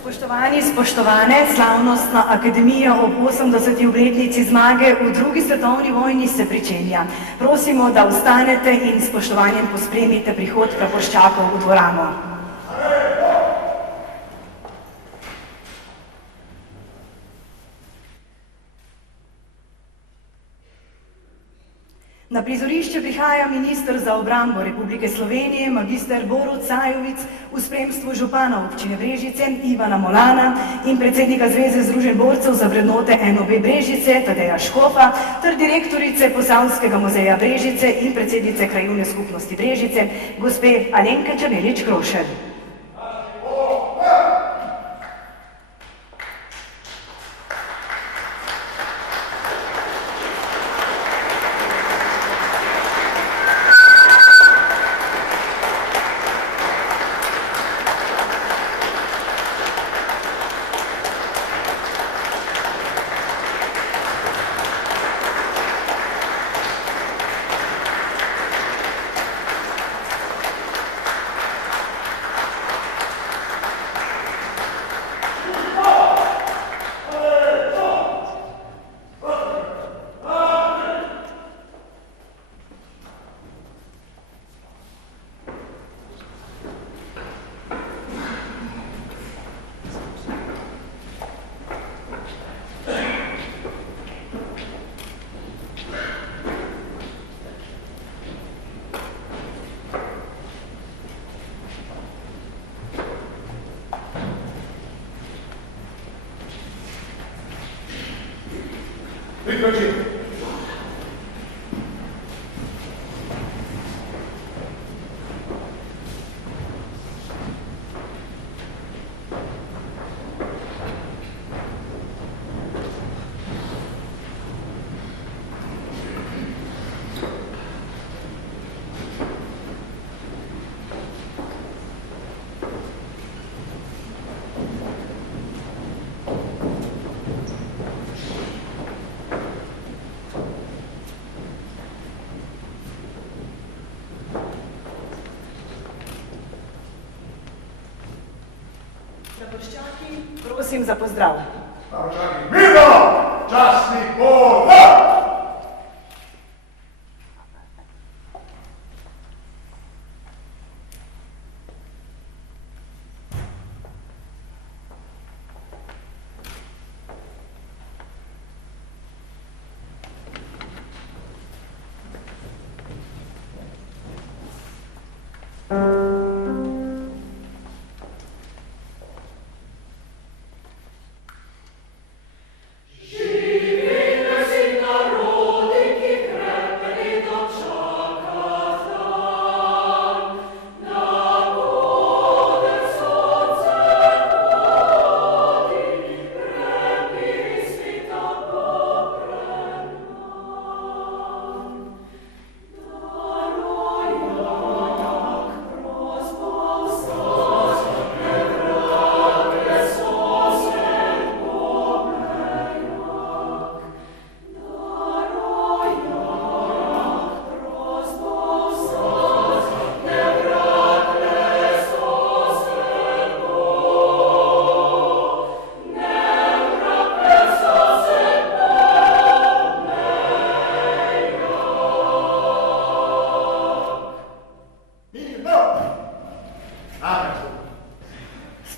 Spoštovani, spoštovane, slavnostna akademija ob 80. obletnici zmage v drugi svetovni vojni se pričenja. Prosimo, da vstanete in s spoštovanjem pospremite prihod praporščakov v dvorano. Na prizorišče prihaja minister za obrambo Republike Slovenije, magister Borut Sajovic, v spremstvu župana občine Brežice Ivana Molana in predsednika Zveze združenj borcev za vrednote NOB Brežice Tadeja Škofa ter direktorice Posavskega muzeja Brežice in predsednice krajevne skupnosti Brežice, gospe Alenka Černelič-Krošelj. Prosim za pozdrav. Mirno! Častni boj!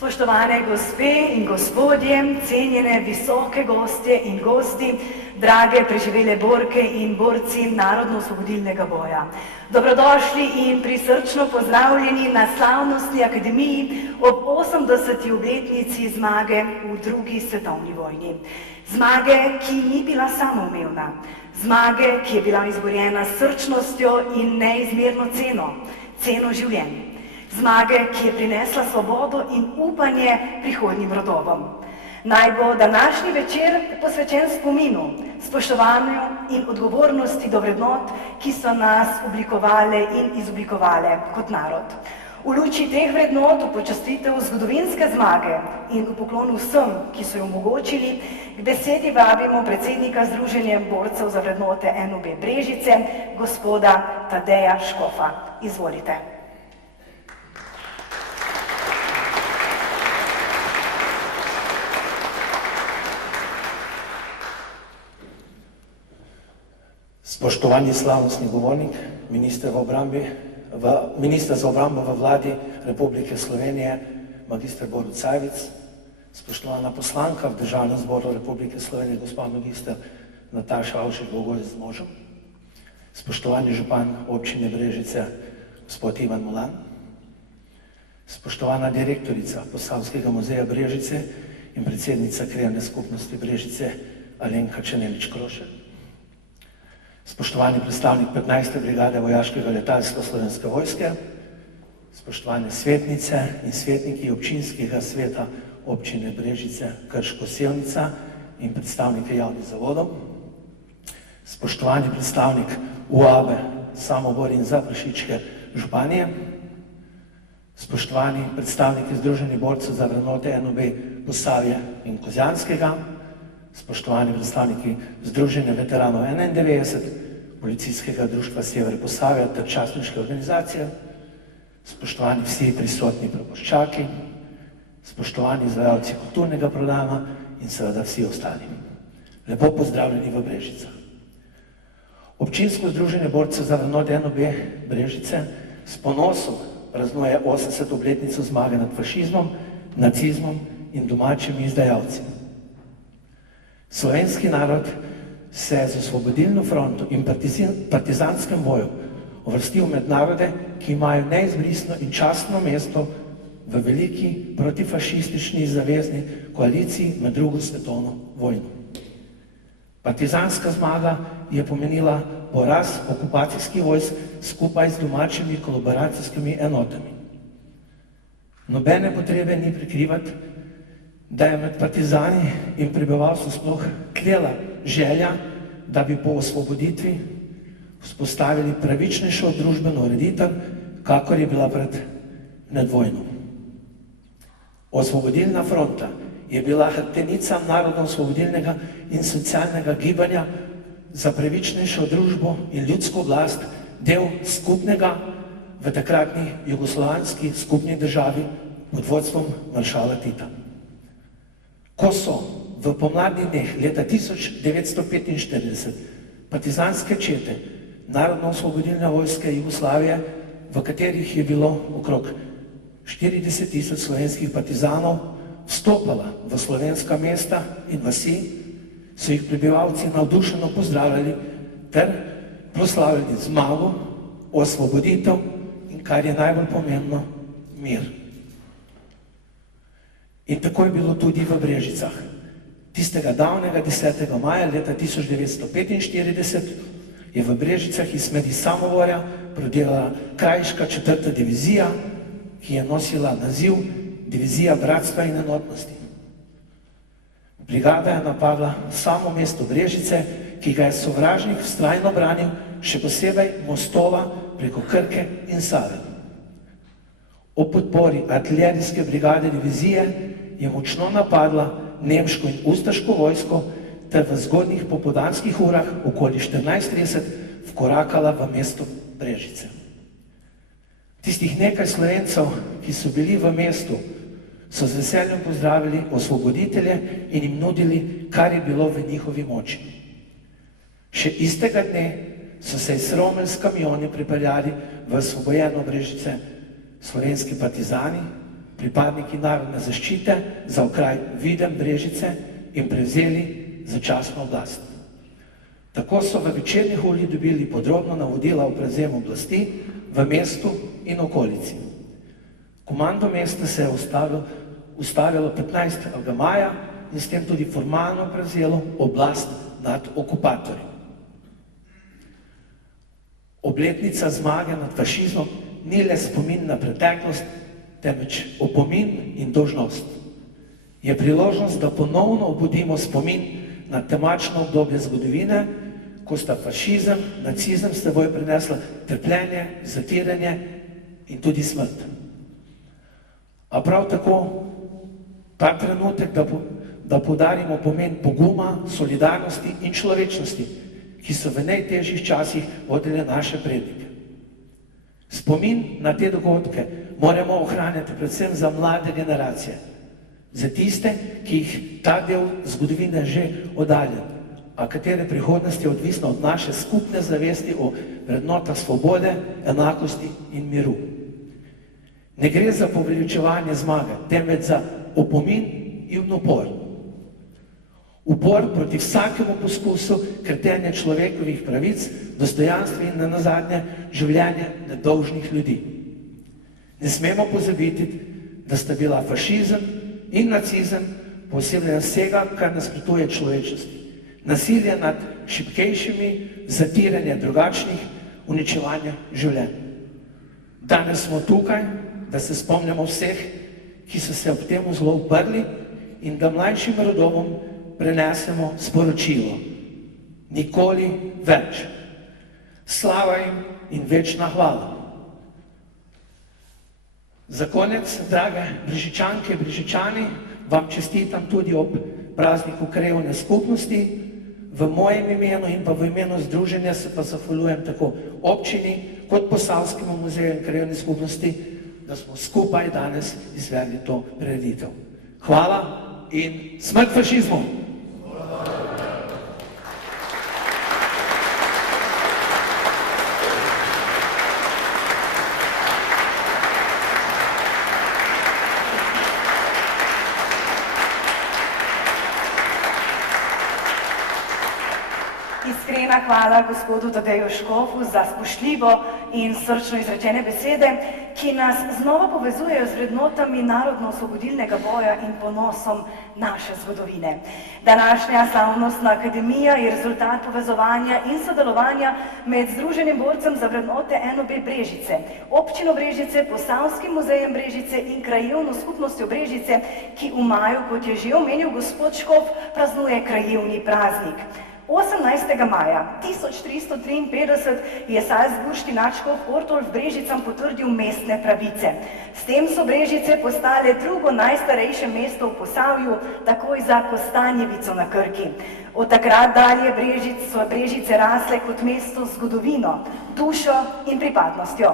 Spoštovane gospe in gospodje, cenjene visoke gostje in gosti, drage preživele borke in borci Narodno-osvobodilnega boja. Dobrodošli in prisrčno pozdravljeni na slavnostni akademiji ob 80. obletnici zmage v drugi svetovni vojni. Zmage, ki ni bila samoumevna. Zmage, ki je bila izborjena s srčnostjo in neizmerno ceno življenja. Zmage, ki je prinesla svobodo in upanje prihodnjim rodovom. Naj bo današnji večer posvečen spominu, spoštovanju in odgovornosti do vrednot, ki so nas oblikovale in izoblikovale kot narod. V luči teh vrednot, v počastitev zgodovinske zmage in v poklonu vsem, ki so jo omogočili, k besedi vabimo predsednika Združenja borcev za vrednote NOB Brežice, gospoda Tadeja Škofa. Izvolite. Spoštovani slavnostni govornik, minister za obrambo v vladi Republike Slovenije, magister Borut Sajovic, spoštovana poslanka v Državnem zboru Republike Slovenije, gospa magister Nataša Avšič Bogovič z možem, spoštovani župan občine Brežice, gospod Ivan Molan, spoštovana direktorica Posavskega muzeja Brežice in predsednica Krajevne skupnosti Brežice Alenka Černelič-Krošelj, spoštovani predstavnik 15. brigade vojaškega letalstva Slovenske vojske, spoštovane svetnice in svetniki občinskega sveta občine Brežice Krško-Sevnica in predstavnike javnih zavodov, spoštovani predstavnik UABE Samobor in Zaprešiške županije, spoštovani predstavniki Združenja borcev za vrednote NOB Posavje in Kozjanskega, spoštovani predstavniki Združenja veteranov 91, Policijskega društva Sever Posavja ter častniške organizacije, spoštovani vsi prisotni prapoščaki, spoštovani izvajalci kulturnega programa in seveda vsi ostali. Lepo pozdravljeni v Brežicah. Občinsko združenje borcev za vrednote NOB Brežice s ponosom praznuje 80. obletnico zmage nad fašizmom, nacizmom in domačimi izdajalci. Slovenski narod se je z osvobodilno fronto in partizanskem boju uvrstil med narode, ki imajo neizbrisno in častno mesto v veliki protifašistični zavezni koaliciji med drugo svetovno vojno. Partizanska zmaga je pomenila poraz okupacijskih vojsk skupaj z domačimi kolaboracijskimi enotami. Nobene potrebe ni prikrivati, da je med partizani in prebivalstvom sploh tkela želja, da bi po osvoboditvi vzpostavili pravičnejšo družbeno ureditev, kakor je bila pred vojno. Osvobodilna fronta je bila hrbtenica narodno-osvobodilnega in socialnega gibanja za pravičnejšo družbo in ljudsko oblast, del skupnega v takratni jugoslovanski skupni državi pod vodstvom maršala Tita. Ko so v pomladnih dneh leta 1945 partizanske čete Narodno-osvobodilne vojske Jugoslavije, v katerih je bilo okrog 40.000 slovenskih partizanov, vstopala v slovenska mesta in vasi, so jih prebivalci navdušeno pozdravljali ter proslavljali zmago, osvoboditev in, kar je najbolj pomembno, mir. In tako je bilo tudi v Brežicah. Tistega davnega 10. maja leta 1945 je v Brežicah iz smeri Samovorja prodelala krajiška 4. divizija, ki je nosila naziv Divizija bratstva in enotnosti. Brigada je napadla samo mesto Brežice, ki ga je sovražnik vztrajno branil, še posebej mostova preko Krke in Save. Ob podpori artilerijske brigade divizije je močno napadla nemško in ustaško vojsko ter v zgodnjih popoldanskih urah okoli 14:30 vkorakala v mesto Brežice. Tistih nekaj Slovencev, ki so bili v mestu, so z veseljem pozdravili osvoboditelje in jim nudili, kar je bilo v njihovi moči. Še istega dne so se iz Romelj s kamioni pripeljali v osvobojeno Brežice slovenski partizani, pripadniki narodne zaščite za okraj Videm Brežice in prevzeli začasno oblast. Tako so v Večernih uri dobili podrobno navodila o prevzemu oblasti v mestu in okolici. Komando mesta se je ustavilo 15. maja in s tem tudi formalno prevzelo oblast nad okupatorji. Obletnica zmage nad fašizmom ni le spomin na preteklost, temveč opomin in dolžnost. Je priložnost, da ponovno obudimo spomin na temačno obdobje zgodovine, ko sta fašizem, nacizem s seboj prinesla trpljenje, zatiranje in tudi smrt. A prav tako ta trenutek, da poudarimo pomen poguma, solidarnosti in človečnosti, ki so v najtežjih časih vodile naše prednike. Spomin na te dogodke moramo ohranjati predvsem za mlade generacije, za tiste, ki jih ta del zgodovine že oddaljen, a a katere prihodnost je odvisna od naše skupne zavesti o vrednotah svobode, enakosti in miru. Ne gre za poveličevanje zmage, temveč za opomin in upor. Upor proti vsakemu poskusu krtenja človekovih pravic, dostojanstva in nazadnje življenja nedolžnih ljudi. Ne smemo pozabiti, da sta bila fašizem in nacizem poosebljena vsega, kar nasprotuje človečnosti. Nasilje nad šibkejšimi, zatiranje drugačnih, uničevanje življenj. Danes smo tukaj, da se spomnimo vseh, ki so se ob temu zelo uprli in da mlajšim rodovom prenesemo sporočilo. Nikoli več. Slava jim in večna hvala. Za konec, drage Brežičanke, Brežičani, vam čestitam tudi ob prazniku krajevne skupnosti. V mojem imenu in pa v imenu združenja se pa zahvaljujem tako občini kot Posavskemu muzeju in krajevni skupnosti, da smo skupaj danes izvedli to prireditev. Hvala in smrt fašizmu! Iskrena hvala gospodu Tadeju Škofu za spoštljivo in srčno izrečene besede, ki nas znova povezujejo z vrednotami narodno-osvobodilnega boja in ponosom naše zgodovine. Današnja slavnostna akademija je rezultat povezovanja in sodelovanja med Združenjem borcem za vrednote NOB Brežice, Občino Brežice, Posavskim muzejem Brežice in krajevno skupnostjo Brežice, ki v maju, kot je že omenil gospod Škof, praznuje krajevni praznik. 18. maja 1353 je salzburški nadškof Ortolf Brežicam potrdil mestne pravice. S tem so Brežice postale drugo najstarejše mesto v Posavju, takoj za Kostanjevico na Krki. Od takrat dalje so Brežice rasle kot mesto z zgodovino, dušo in pripadnostjo.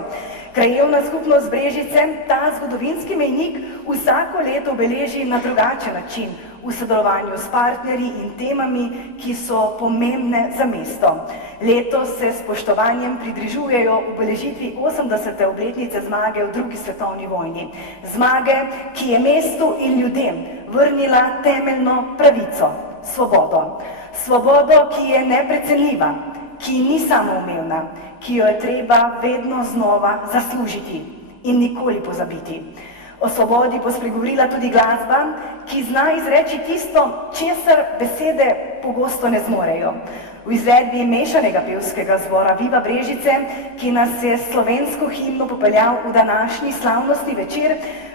Krajevna skupnost Brežice ta zgodovinski mejnik vsako leto obeleži na drugačen način, v sodelovanju s partnerji in temami, ki so pomembne za mesto. Letos se s spoštovanjem pridružujejo obeležitvi 80. obletnice zmage v drugi svetovni vojni. Zmage, ki je mestu in ljudem vrnila temeljno pravico, svobodo. Svobodo, ki je neprecenljiva, ki ni samoumevna, ki jo je treba vedno znova zaslužiti in nikoli pozabiti. O svobodi bo spregovorila tudi glasba, ki zna izreči tisto, česar besede pogosto ne zmorejo. V izvedbi mešanega pevskega zbora Viva Brežice, ki nas je slovensko himno popeljal v današnji slavnostni večer,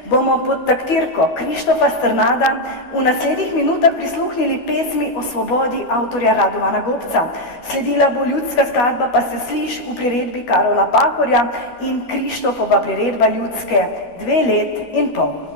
bomo pod taktirko Krištofa Strnada v naslednjih minutah prisluhnili pesmi o svobodi avtorja Radovana Gobca. Sledila bo ljudska skladba Pa se sliš v priredbi Karola Pahorja in Krištofova priredba ljudske 2 let in pol.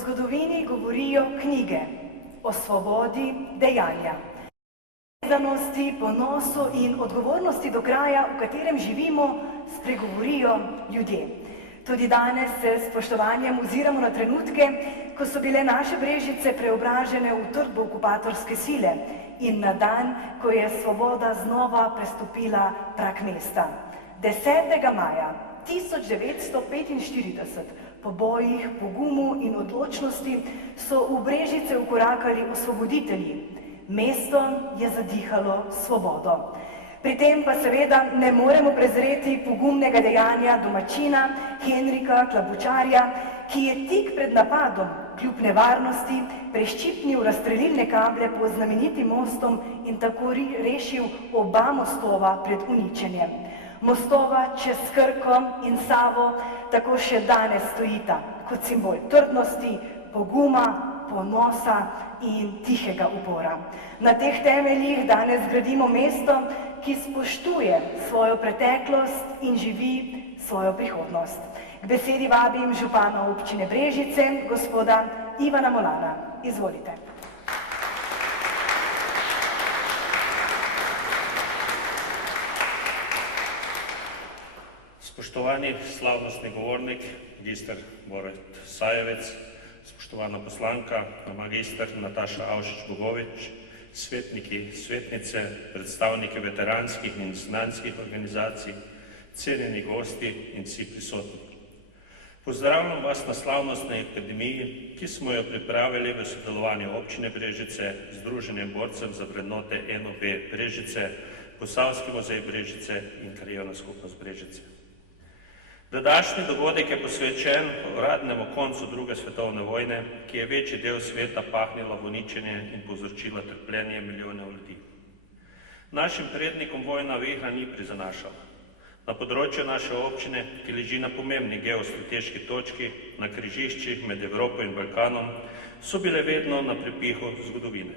zgodovini govorijo knjige, o svobodi dejanja, zavezanosti, ponosu in odgovornosti do kraja, v katerem živimo, spregovorijo ljudje. Tudi danes se s spoštovanjem oziramo na trenutke, ko so bile naše Brežice preobražene v utrdbo okupatorske sile in na dan, ko je svoboda znova prestopila prag mesta. 10. maja 1945, po bojih, pogumu in odločnosti, so v Brežice vkorakali osvoboditelji. Mesto je zadihalo svobodo. Pri tem pa seveda ne moremo prezreti pogumnega dejanja domačina Henrika Klabučarja, ki je tik pred napadom, kljub nevarnosti, preščipnil razstrelilne kable po znamenitim mostom in tako rešil oba mostova pred uničenjem. Mostova čez Krko in Savo tako še danes stojita kot simbol trdnosti, poguma, ponosa in tihega upora. Na teh temeljih danes gradimo mesto, ki spoštuje svojo preteklost in živi svojo prihodnost. K besedi vabim župana občine Brežice, gospoda Ivana Molana. Izvolite. Spoštovani slavnostni govornik, magister Borut Sajevec, spoštovana poslanka, magister Nataša Avšič-Bogovič, svetniki, svetnice, predstavniki veteranskih in znanskih organizacij, cenjeni gosti in vsi prisotni. Pozdravljam vas na slavnostni akademiji, ki smo jo pripravili v sodelovanju občine Brežice, Združenjem borcev za vrednote NOB Brežice, Posavski muzej Brežice in Krajevna skupnost Brežice. Današnji dogodek je posvečen uradnemu koncu druge svetovne vojne, ki je večji del sveta pahnila v uničenje in povzročila trpljenje milijonov ljudi. Našim prednikom vojna vihra ni prizanašala. Na področju naše občine, ki leži na pomembni geostrateški točki, na križiščih med Evropo in Balkanom, so bile vedno na prepihu zgodovine.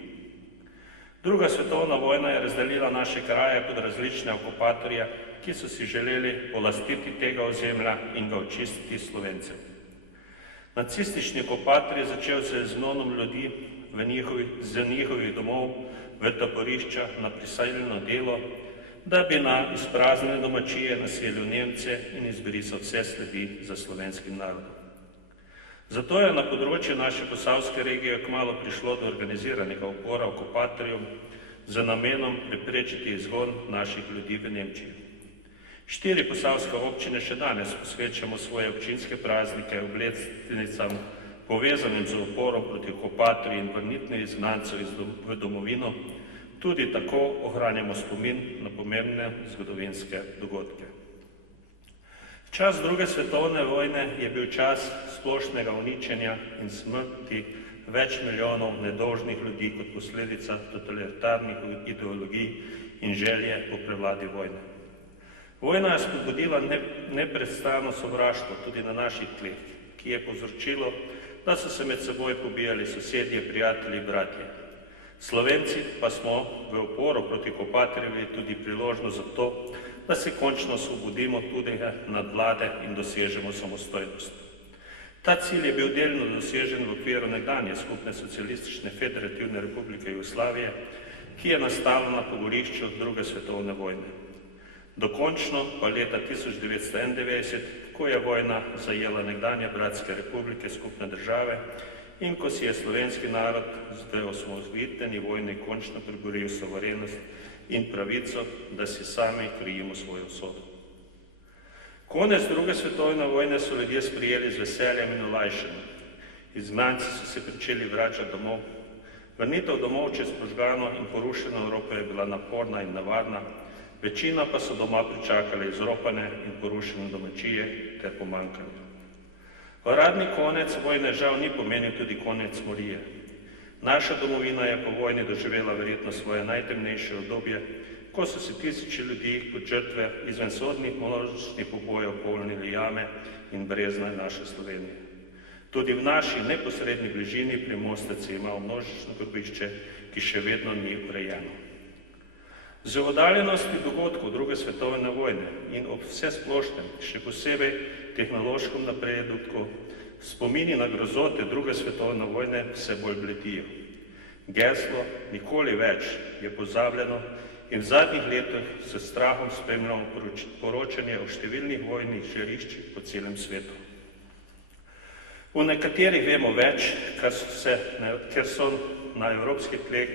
Druga svetovna vojna je razdelila naše kraje pod različne okupatorje, ki so si želeli polastiti tega ozemlja in ga očistiti Slovencev. Nacistični okupator je začel se z mnogom ljudi z njihovih domov v taborišča na prisilno delo, da bi na izpraznjene domačije naselil Nemce in izbrisal vse sledi za slovenskim narodom. Zato je na področju naše posavske regije kmalu prišlo do organiziranega upora okupatorjev z namenom preprečiti izgon naših ljudi v Nemčiji. 4 posavske občine še danes posvečamo svoje občinske praznike obletnicam povezanim z uporom proti okupatorju in vrnitvi izgnancev v domovino, tudi tako ohranjamo spomin na pomembne zgodovinske dogodke. Čas druge svetovne vojne je bil čas splošnega uničenja in smrti več milijonov nedolžnih ljudi kot posledica totalitarnih ideologij in želje po prevladi vojne. Vojna je spodbudila neprestano sovraštvo tudi na naših tleh, ki je povzročilo, da so se med seboj pobijali sosedje, prijatelji, bratje. Slovenci pa smo v uporu proti okupatorjevi tudi priložnost za to, da se končno osvobodimo tudi nadvlade in dosežemo samostojnost. Ta cilj je bil delno dosežen v okviru nekdanje skupne socialistične federativne republike Jugoslavije, ki je nastala na pogorišču druge svetovne vojne. Dokončno pa leta 1991, ko je vojna zajela nekdanje bratske republike skupne države in ko si je slovenski narod v osamosvojitveni vojni končno priboril suverenost in pravico, da si sami krojimo svojo usodo. Konec druge svetovne vojne so ljudje sprejeli z veseljem in olajšanjem. Izgnanci so se pričeli vračati domov. Vrnitev domov čez požgano in porušeno Evropo je bila naporna in nevarna, večina pa so doma pričakali izropane in porušene domačije ter pomanjkanje. Uradni konec vojne žal ni pomenil tudi konec morije. Naša domovina je po vojni doživela verjetno svoje najtemnejše obdobje, ko so se tisoči ljudi kot žrtve izvensodnih množičnih pobojev polnili jame in brezna naše Slovenije. Tudi v naši neposredni bližini pri Mosteci imamo množično grobišče, ki še vedno ni urejeno. Z oddaljenosti dogodkov druge svetovne vojne in ob vsesplošnem, še posebej tehnološkem napredku, Spomini na grozote druge svetovne vojne vse bolj bledijo. Geslo nikoli več je pozabljeno in v zadnjih letih s strahom spremljamo poročanje o številnih vojnih žariščih po celem svetu. V nekaterih vemo več, ker so na evropskih tleh,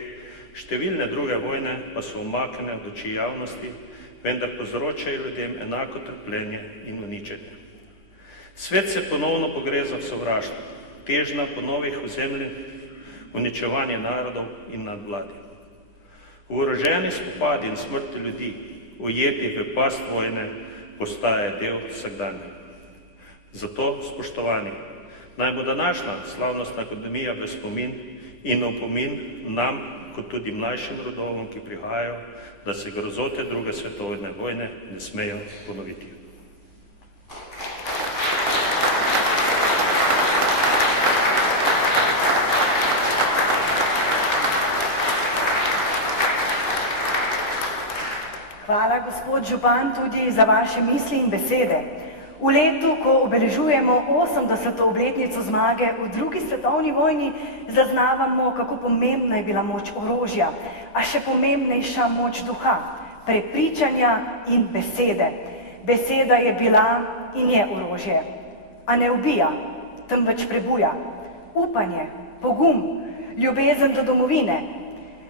številne druge vojne pa so umaknjene od oči javnosti, vendar povzročajo ljudem enako trpljenje in uničenje. Svet se ponovno pogreza v sovraštvo, težnja po novih ozemljih, uničevanje narodov in nadvladi. Oroženi spopadi in smrti ljudi, ujetih v past vojne, postaje del vsakdanja. Zato, spoštovani, naj bo današnja slavnostna akademija v spomin in opomin nam, kot tudi mlajšim rodovom, ki prihajajo, da se grozote druge svetovne vojne ne smejo ponoviti. Hvala, gospod župan, tudi za vaše misli in besede. V letu, ko obeležujemo 80. obletnico zmage v drugi svetovni vojni, zaznavamo, kako pomembna je bila moč orožja, a še pomembnejša moč duha, prepričanja in besede. Beseda je bila in je orožje, a ne ubija, temveč prebuja. Upanje, pogum, ljubezen do domovine.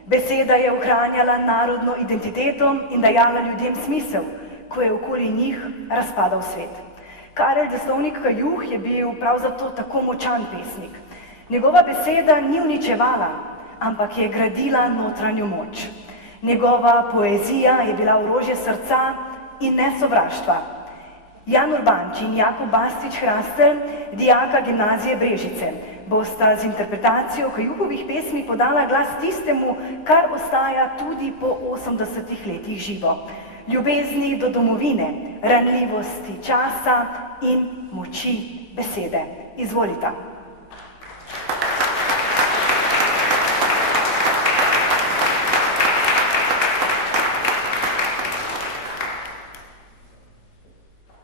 Beseda je ohranjala narodno identiteto in dajala ljudem smisel, ko je okoli njih razpadal svet. Karel Destovnik Kajuh je bil prav zato tako močan pesnik. Njegova beseda ni uničevala, ampak je gradila notranjo moč. Njegova poezija je bila orožje srca in ne sovraštva. Jan Urbanč in Jakob Bastič Hrastelj, dijaka gimnazije Brežice, bosta z interpretacijo Kajuhovih pesmi podala glas tistemu, kar ostaja tudi po 80 letih živo. Ljubezni do domovine, ranljivosti časa in moči besede. Izvolite.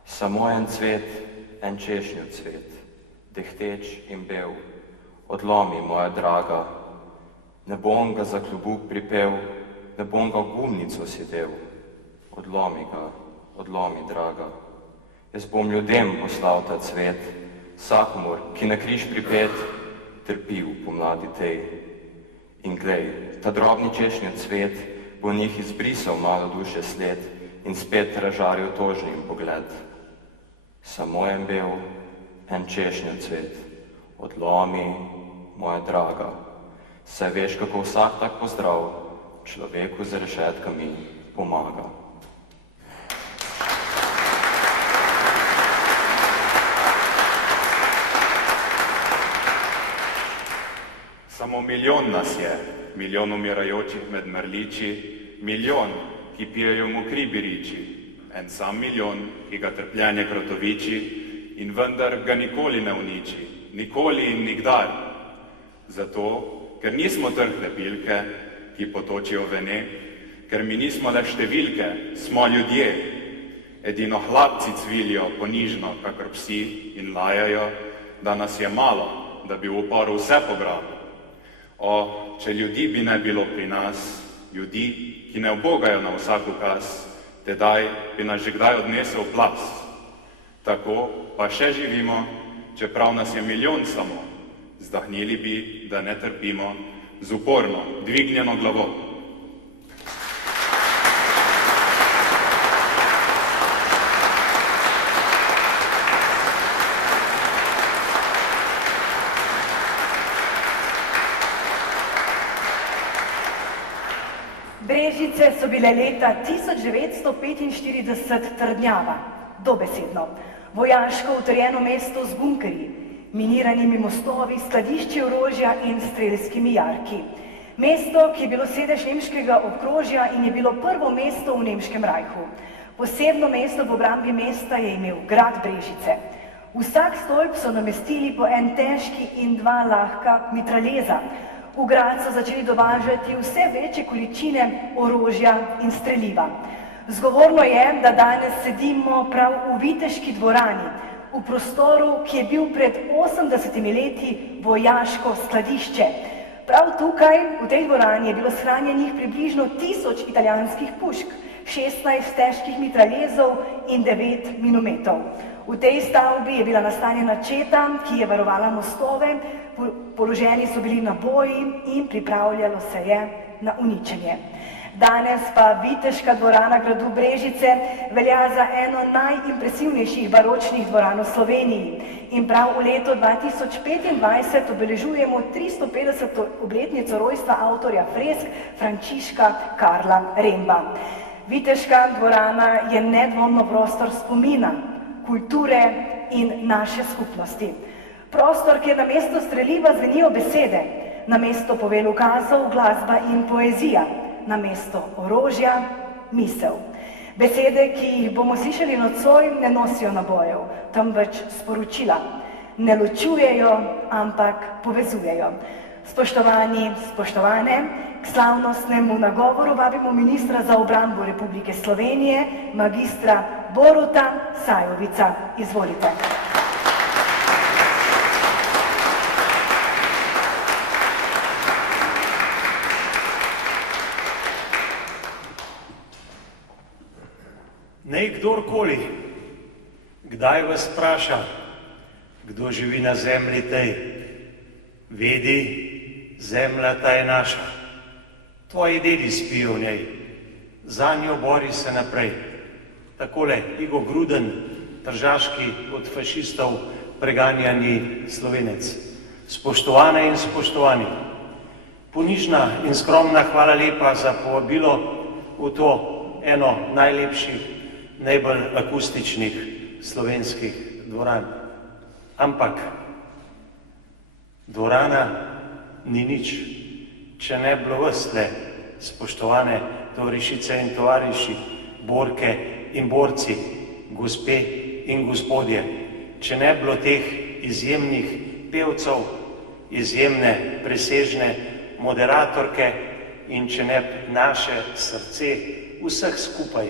Samo en cvet, en češnjev cvet, dehteč in bel, odlomi, moja draga, ne bom ga za klobuk pripel, ne bom ga v gumnico sedel, odlomi ga, odlomi, draga. Jaz bom ljudem poslal ta cvet, vsakomur, ki na križ pripet, trpi v pomladi tej. In glej, ta drobni češnjev cvet bo njih izbrisal malo duše sled in spet ražaril tožnim pogled. Samo en bel, en češnjev cvet, odlomi, moja draga, saj veš, kako vsak tak pozdrav človeku z rešetkami pomaga. Samo milijon nas je, milijon umirajočih med mrliči, milijon, ki pijejo mokri biriči, en sam milijon, ki ga trpljenje krotoviči in vendar ga nikoli ne uniči, nikoli in nikdar. Zato, ker nismo trhle pilke, ki potočijo vene, ker mi nismo le številke, smo ljudje. Edino hlapci cvilijo ponižno, kakor psi in lajajo, da nas je malo, da bi v uporu vse pobral. O, če ljudi bi ne bilo pri nas, ljudi, ki ne ubogajo na vsak ukaz, tedaj bi nas že kdaj odnesel plaz. Tako pa še živimo, čeprav nas je milijon samo, zdahnili bi, da ne trpimo, z uporno, dvignjeno glavo. Brežice so bile leta 1945 trdnjava, dobesedno, vojaško utrjeno mesto z bunkerji, miniranimi mostovi, skladišči orožja in strelskimi jarki. Mesto, ki je bilo sedež nemškega obkrožja in je bilo prvo mesto v nemškem rajhu. Posebno mesto v obrambi mesta je imel grad Brežice. Vsak stolp so namestili po en težki in dva lahka mitraljeza. V grad so začeli dovažati vse večje količine orožja in streliva. Zgovorno je, da danes sedimo prav v viteški dvorani, v prostoru, ki je bil pred 80 leti vojaško skladišče. Prav tukaj, v tej dvorani, je bilo shranjenih približno 1000 italijanskih pušk, 16 težkih mitraljezov in 9 minometov. V tej stavbi je bila nastanjena četa, ki je varovala mostove, položeni so bili naboji in pripravljalo se je na uničenje. Danes pa Viteška dvorana gradu Brežice velja za eno najimpresivnejših baročnih dvoran v Sloveniji in prav v letu 2025 obeležujemo 350. obletnico rojstva avtorja fresk Frančiška Karla Remba. Viteška dvorana je nedvomno prostor spomina, kulture in naše skupnosti. Prostor, kjer namesto streliva zvenijo besede, namesto povelukazov glasba in poezija, namesto orožja misel. Besede, ki jih bomo slišali nocoj, ne nosijo nabojev, temveč sporočila. Ne ločujejo, ampak povezujejo. Spoštovani, spoštovane, k slavnostnemu nagovoru vabimo ministra za obrambo Republike Slovenije, magistra Boruta Sajovica. Izvolite. Naj kdorkoli, kdaj vas vpraša, kdo živi na zemlji tej, vedi, zemlja ta je naša. Tvoji dedi spijo v njej, za njo bori se naprej. Takole, Igo Gruden, tržaški od fašistov preganjani Slovenec. Spoštovane in spoštovani, ponižna in skromna hvala lepa za povabilo v to eno najlepših, najbolj akustičnih slovenskih dvoran. Ampak dvorana ni nič, če ne bilo vas tle, spoštovane tovarišice in tovariši, borke in borci, gospe in gospodje, če ne bilo teh izjemnih pevcev, izjemne presežne moderatorke in če ne naše srce vseh skupaj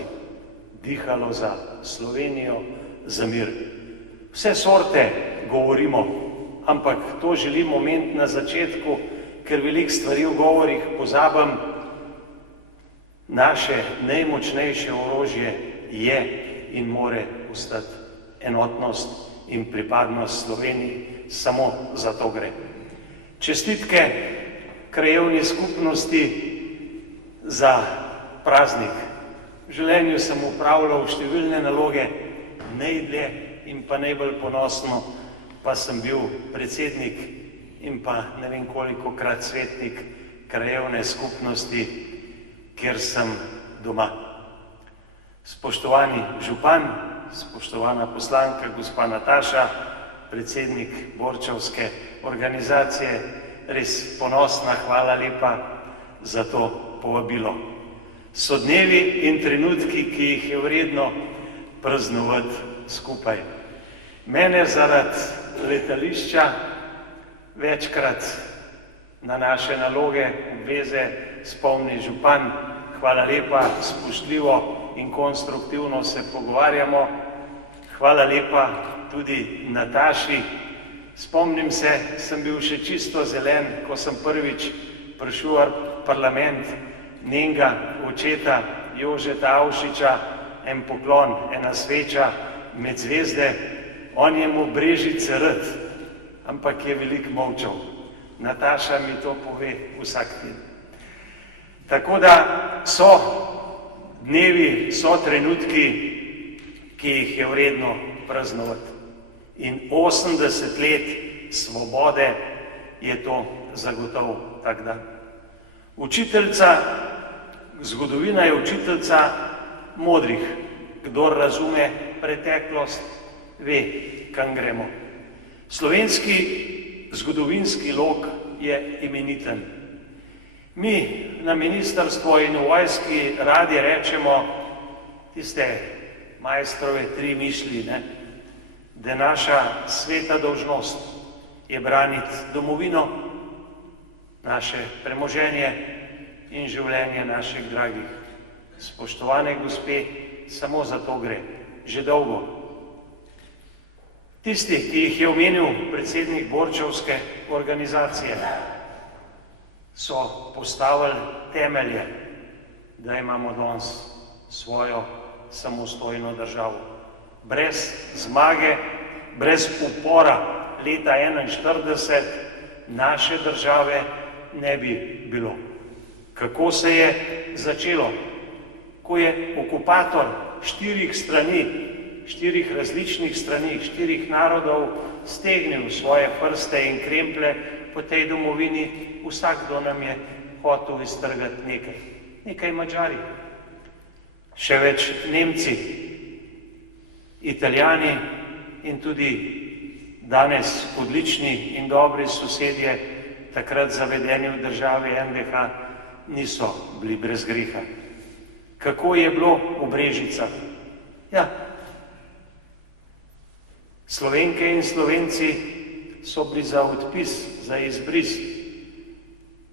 dihalo za Slovenijo, za mir. Vse sorte govorimo, ampak to želim omeniti na začetku, ker veliko stvari v govorih pozabim. Naše najmočnejše orožje je in more ostati enotnost in pripadnost Sloveniji, samo za to gre. Čestitke krajevni skupnosti za praznik. V življenju sem upravljal številne naloge, najdlje in pa najbolj ponosno pa sem bil predsednik in pa ne vem kolikokrat svetnik krajevne skupnosti, kjer sem doma. Spoštovani župan, spoštovana poslanka gospa Nataša, predsednik borčevske organizacije, res ponosna, hvala lepa za to povabilo. So dnevi in trenutki, ki jih je vredno praznovati skupaj. Mene zaradi letališča večkrat na naše naloge, obveze spomni župan. Hvala lepa, spoštljivo in konstruktivno se pogovarjamo. Hvala lepa tudi Nataši. Spomnim se, sem bil še čisto zelen, ko sem prvič prišel v parlament, njenega očeta Jožeta Avšiča, en poklon, ena sveča med zvezde. On je mu Brežice rad, ampak je veliko molčal. Nataša mi to pove vsak dan. Tako da so dnevi, so trenutki, ki jih je vredno praznovati. In 80 let svobode je to zagotovo tak dan. Učiteljica, zgodovina je učiteljica modrih. Kdor razume preteklost, ve, kam gremo. Slovenski zgodovinski lok je imeniten. Mi na ministrstvu in v vojski radi rečemo tiste majstrove 3 mišli, da naša sveta dolžnost je braniti domovino, naše premoženje in življenje naših dragih. Spoštovane gospe, samo za to gre. Že dolgo. Tisti, ki jih je omenil predsednik borčevske organizacije, so postavili temelje, da imamo danes svojo samostojno državo. Brez zmage, brez upora leta 1941 naše države ne bi bilo. Kako se je začelo? Ko je okupator štirih različnih strani, štirih narodov stegnil svoje prste in kremplje po tej domovini, vsakdo nam je hotel iztrgati nekaj. Nekaj Madžari, še več Nemci, Italijani in tudi danes odlični in dobri sosedje, takrat zavedeni v državi NDH, niso bili brez greha. Kako je bilo v Brežicah? Ja, Slovenke in Slovenci so bili za odpis, za izbris.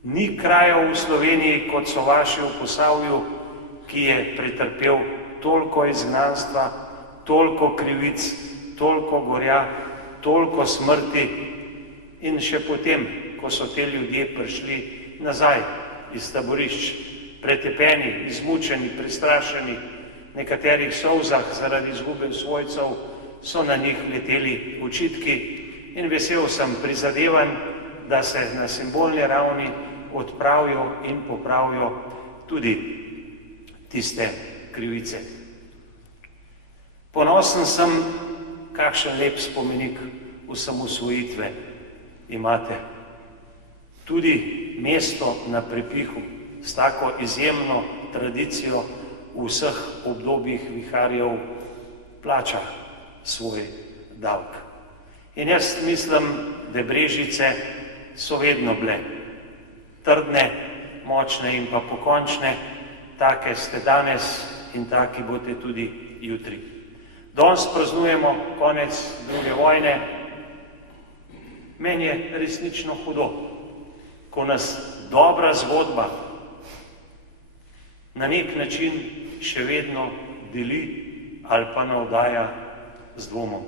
Ni krajev v Sloveniji, kot so vaši v Posavju, ki je pretrpel toliko izgnanstva, toliko krivic, toliko gorja, toliko smrti in še potem, ko so te ljudje prišli nazaj iz taborišč, pretepeni, izmučeni, prestrašeni, nekaterih solzah zaradi izgube svojcev, so na njih leteli očitki in vesel sem prizadevanj, da se na simbolni ravni odpravijo in popravijo tudi tiste krivice. Ponosen sem, kakšen lep spomenik osamosvojitve imate. Tudi mesto na Prepihu s tako izjemno tradicijo v vseh obdobjih viharjev plača svoj davek. In jaz mislim, da Brežice so vedno bile trdne, močne in pa pokončne, take ste danes in taki boste tudi jutri. Danes praznujemo konec druge vojne. Meni je resnično hudo, ko nas dobra zgodba na nek način še vedno deli ali pa navdaja z dvomom.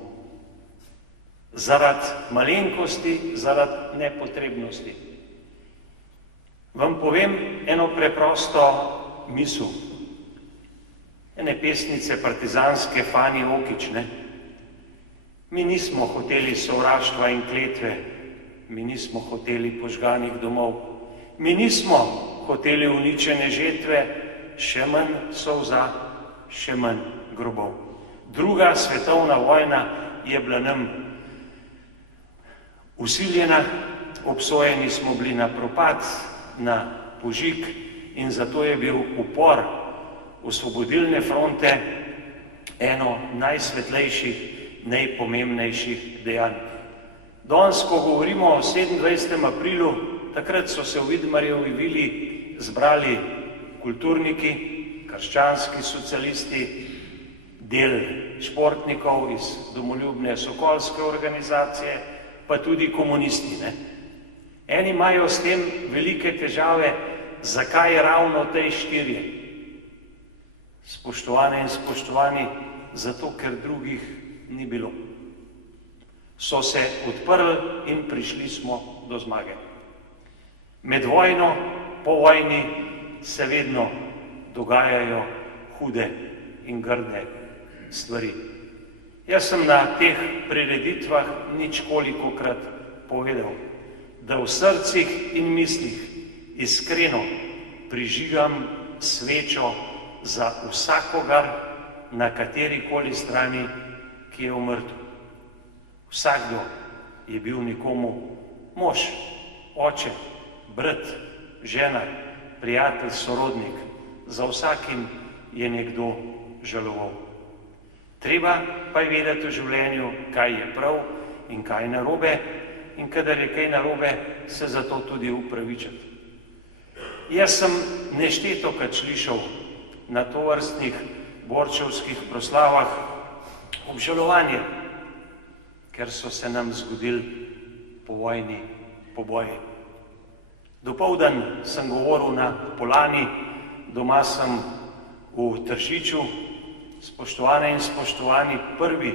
Zaradi malenkosti, zaradi nepotrebnosti. Vam povem eno preprosto misel. Ene pesnice partizanske Fani Okić, ne? Mi nismo hoteli sovraštva in kletve, mi nismo hoteli požganih domov, mi nismo hoteli uničene žetve, še manj solza, še manj grobov. Druga svetovna vojna je bila nam vsiljena, obsojeni smo bili na propad, na požig in zato je bil upor Osvobodilne fronte eno najsvetlejših, najpomembnejših dejanj. Danes, ko govorimo o 27. aprilu, takrat so se v Vidmarjevi vili zbrali kulturniki, krščanski socialisti, del športnikov iz domoljubne sokolske organizacije, pa tudi komunisti. Eni imajo s tem velike težave, zakaj ravno tej štirje. Spoštovane in spoštovani, zato ker drugih ni bilo. So se odprli in prišli smo do zmage. Med vojno, po vojni se vedno dogajajo hude in grde stvari. Jaz sem na teh prireditvah ničkolikokrat povedal, da v srcih in mislih iskreno prižigam svečo za vsakogar na katerikoli strani, ki je umrl. Vsakdo je bil nekomu mož, oče, brat, žena, prijatelj, sorodnik. Za vsakim je nekdo žaloval. Treba pa je vedeti v življenju, kaj je prav in kaj narobe, in kadar je kaj narobe, se zato tudi upravičiti. Jaz sem neštetokrat slišal na tovrstnih borčevskih proslavah obžalovanje, ker so se nam zgodili po vojni poboji. Dopoldan sem govoril na Polani, doma sem v Tržiču. Spoštovane in spoštovani, prvi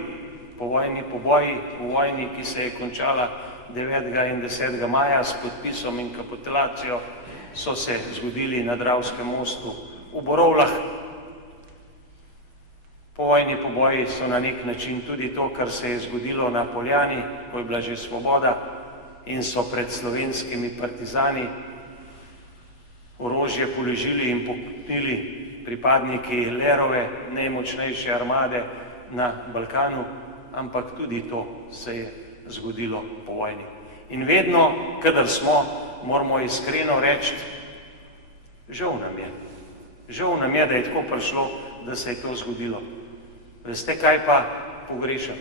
povojni poboji, po vojni, ki se je končala 9. in 10. maja s podpisom in kapitulacijo, so se zgodili na Dravskem mostu v Borovlah. Povojni poboji so na nek način tudi to, kar se je zgodilo na Poljani, ko je bila že svoboda in so pred slovenskimi partizani orožje položili in poknili pripadniki Lerove, najmočnejše armade na Balkanu, ampak tudi to se je zgodilo po vojni. In vedno, kadar smo, moramo iskreno reči, žal nam je. Žal nam je, da je tako prišlo, da se je to zgodilo. Veste, kaj pa pogrešam?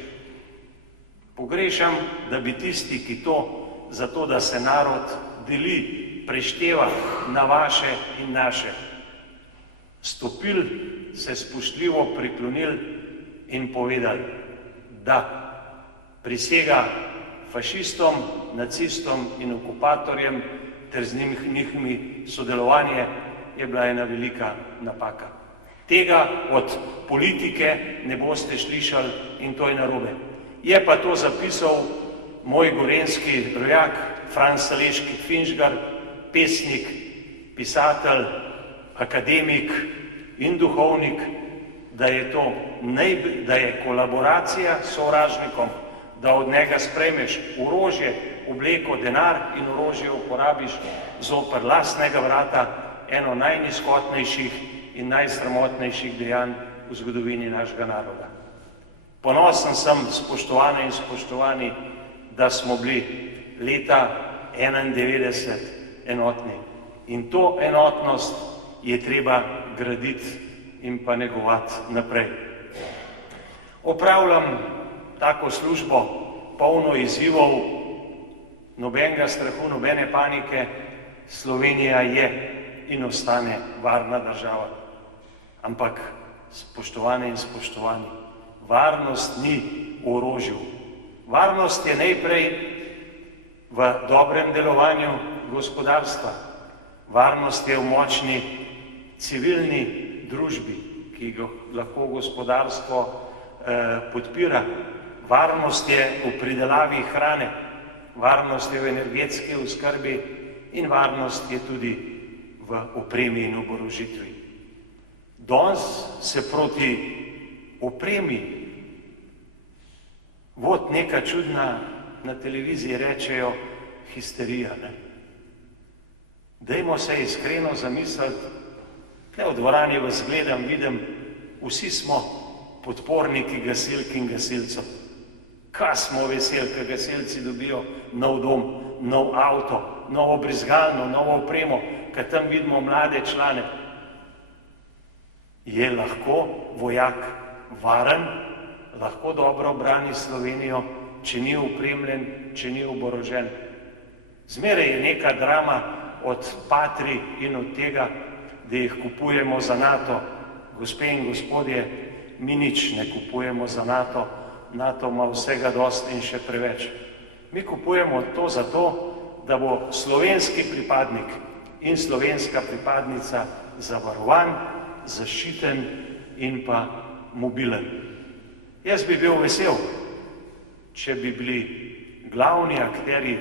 Pogrešam, da bi tisti, ki to, zato da se narod deli, prešteva na vaše in naše, stopili, se spoštljivo priklonili in povedali, da prisega fašistom, nacistom in okupatorjem ter z njihovimi sodelovanje je bila ena velika napaka. Tega od politike ne boste slišali in to je narobe. Je pa to zapisal moj gorenjski rojak, Franc Saleški Finžgar, pesnik, pisatelj, akademik in duhovnik, da je to da je kolaboracija s sovražnikom, da od njega sprejmeš orožje, obleko, denar in orožje uporabiš zoper lastnega vrata, eno najnizkotnejših in najsramotnejših dejanj v zgodovini našega naroda. Ponosen sem, spoštovane in spoštovani, da smo bili leta 1991 enotni. In to enotnost je treba graditi in pa negovati naprej. Opravljam tako službo, polno izzivov, nobenega strahu, nobene panike. Slovenija je in ostane varna država. Ampak, spoštovane in spoštovani, varnost ni v orožju. Varnost je najprej v dobrem delovanju gospodarstva. Varnost je v močni civilni družbi, ki jo lahko gospodarstvo podpira. Varnost je v pridelavi hrane, varnost je v energetski oskrbi in varnost je tudi v opremi in oborožitvi. Danes se proti opremi, vod neka čudna na televiziji rečejo histerija. Dajmo se iskreno zamisliti, ne v dvorani vas gledam, vidim, vsi smo podporniki gasilk in gasilcev. Kaj smo veseli, ko gasilci dobijo nov dom, nov avto, novo brizgalno, novo opremo, ko tam vidimo mlade člane. Je lahko vojak varen, lahko dobro brani Slovenijo, če ni opremljen, če ni oborožen. Zmeraj je neka drama od Patri in od tega, da jih kupujemo za NATO. Gospe in gospodje, mi nič ne kupujemo za NATO. NATO ima vsega dosti in še preveč. Mi kupujemo to zato, da bo slovenski pripadnik in slovenska pripadnica zavarovan, zaščiten in pa mobilen. Jaz bi bil vesel, če bi bili glavni akteri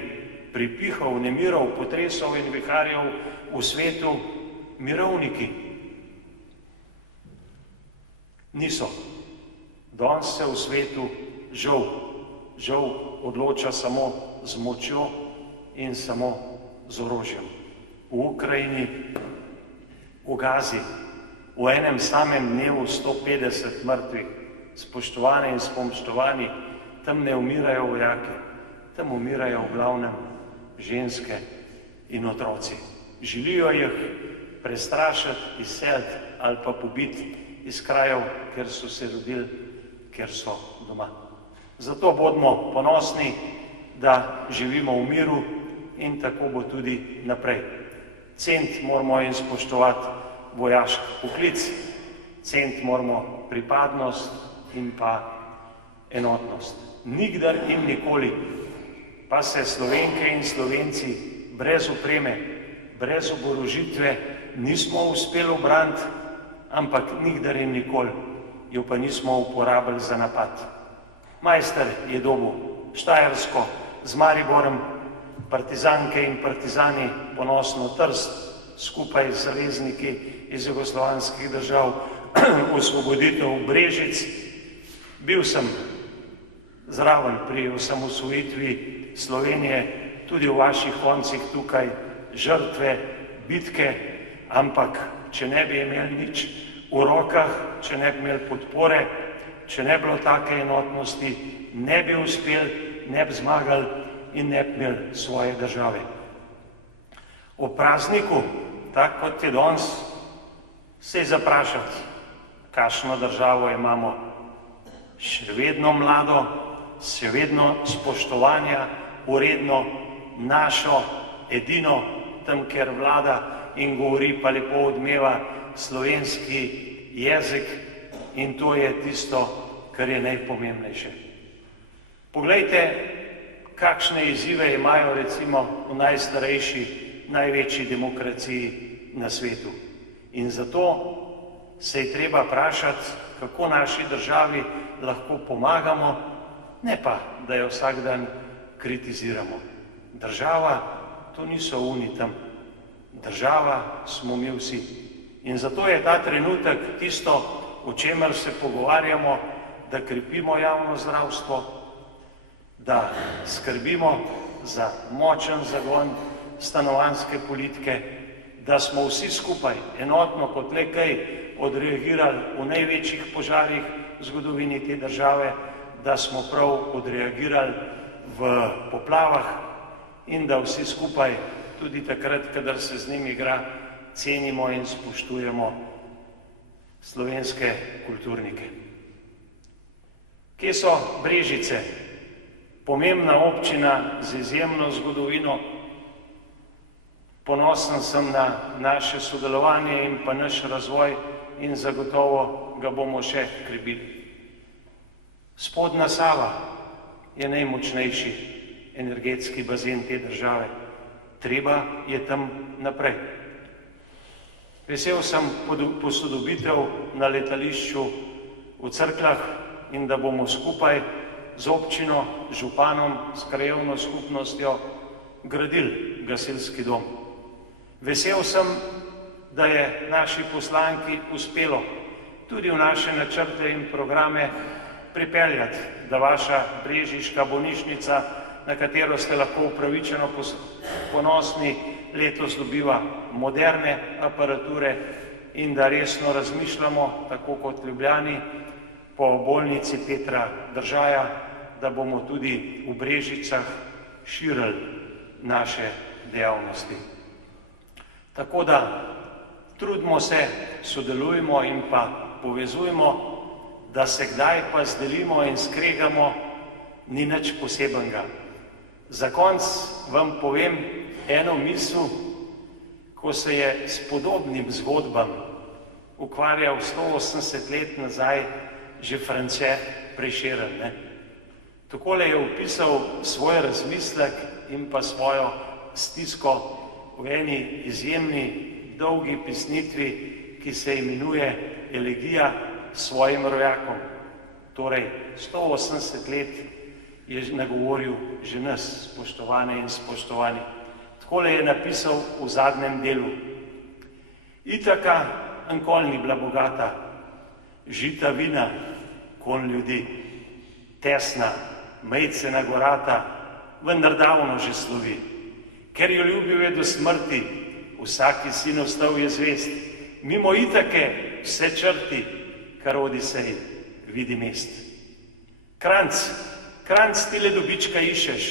pripihov, nemirov, potresov in viharjev v svetu mirovniki. Niso. Danes se v svetu žal odloča samo z močjo in samo z orožjem. V Ukrajini, v Gazi, v enem samem dnevu 150 mrtvih. Spoštovane in spoštovani, tam ne umirajo vojaki, tam umirajo v glavnem ženske in otroci. Želijo jih prestrašiti, izseliti ali pa pobiti iz krajev, kjer so se rodili, kjer so doma. Zato bodimo ponosni, da živimo v miru in tako bo tudi naprej. Ceniti moramo in spoštovati vojaški poklic, ceniti moramo pripadnost in pa enotnost. Nikdar in nikoli pa se Slovenke in Slovenci brez opreme, brez oborožitve nismo uspeli ubraniti, ampak nikdar in nikoli jo pa nismo uporabili za napad. Majster je dobil Štajersko z Mariborom, partizanke in partizani ponosno Trst, skupaj z zavezniki iz jugoslovanskih držav osvoboditev Brežic. Bil sem zraven pri osamosvojitvi Slovenije, tudi v vaših koncih tukaj, žrtve, bitke, ampak če ne bi imeli nič v rokah, če ne bi imeli podpore, če ne bi bilo take enotnosti, ne bi uspeli, ne bi zmagali in ne bi imeli svoje države. O prazniku, tak kot je danes, se je zaprašati, kakšno državo imamo. Še vedno mlado, še vedno spoštovanja, uredno, našo, edino, tam, kjer vlada in govori pa lepo odmeva slovenski jezik, in to je tisto, kar je najpomembnejše. Poglejte, kakšne izzive imajo recimo v najstarejši, največji demokraciji na svetu. In zato se je treba vprašati, kako naši državi lahko pomagamo, ne pa, da jo vsak dan kritiziramo. Država, to niso oni tam. Država smo mi vsi. In zato je ta trenutek tisto, o čemer se pogovarjamo, da krepimo javno zdravstvo, da skrbimo za močen zagon stanovanjske politike, da smo vsi skupaj enotno kot le kaj odreagirali v največjih požarih v zgodovini te države, da smo prav odreagirali v poplavah in da vsi skupaj, tudi takrat, kadar se z njimi igra, cenimo in spoštujemo slovenske kulturnike. Kje so Brežice? Pomembna občina z izjemno zgodovino. Ponosen sem na naše sodelovanje in pa naš razvoj in zagotovo ga bomo še krepili. Spodnja Sava je najmočnejši energetski bazen te države. Treba je tam naprej. Vesel sem posodobitev na letališču v Cerkljah in da bomo skupaj z občino, županom, s krajevno skupnostjo gradili gasilski dom. Vesel sem, da je naši poslanki uspelo tudi v naše načrte in programe pripeljati, da vaša brežiška bolnišnica, na katero ste lahko upravičeno ponosni, letos dobiva moderne aparature in da resno razmišljamo, tako kot v Ljubljani, po bolnici Petra Držaja, da bomo tudi v Brežicah širili naše dejavnosti. Tako da trudimo se, sodelujmo in pa povezujmo, da se kdaj pa zdelimo in skregamo, ni nič posebenega. Za konec vam povem eno misel, ko se je s podobnim zgodbam ukvarjal 180 let nazaj že France Prešeren. Takole je opisal svoj razmislek in pa svojo stisko v eni izjemni dolgi pesnitvi, ki se imenuje Elegija svojim rojakom. Torej, 180 let je nagovoril že nas, spoštovane in spoštovani. Takole je napisal v zadnjem delu. Itaka ankoli ni bila bogata, žita vina, konj ljudi, tesna, mejcena gorata, vendar davno že slovi. Ker jo ljubil je do smrti, vsaki sin ostal je zvest, mimo Itake vse črti, kar Odiseji vidi mest. Kranc tile dobička iščeš,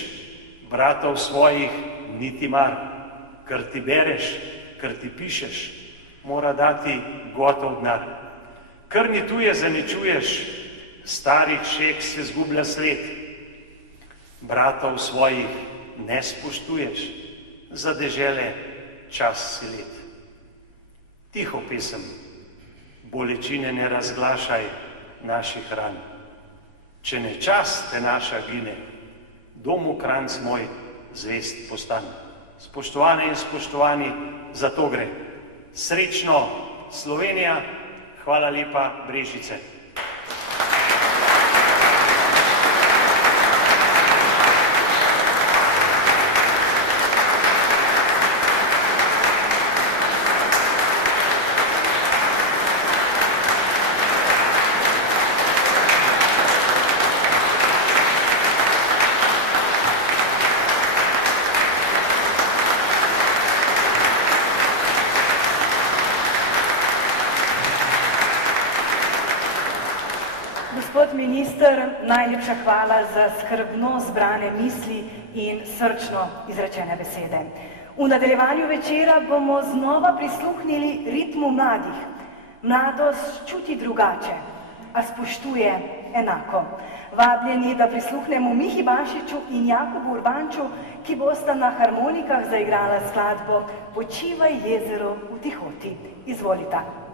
bratov svojih niti mar, kar ti bereš, kar ti pišeš, mora dati gotov denar. Kar ni tuje zaničuješ, starih šek se zgublja sled, bratov svojih ne spoštuješ, za dežele čas si let. Tiho pesem, bolečine ne razglašaj naših ran. Če ne čas te naša gine, domu Kranc moj zvest postan. Spoštovane in spoštovani, za to gre. Srečno Slovenija, hvala lepa Brežice. minister, najlepša hvala za skrbno zbrane misli in srčno izrečene besede. V nadaljevanju večera bomo znova prisluhnili ritmu mladih. Mladost čuti drugače, a spoštuje enako. Vabljeni, da prisluhnemo Mihi Bašiču in Jakobu Urbanču, ki bosta na harmonikah zaigrala skladbo Počivaj jezero v tihoti. Izvolite.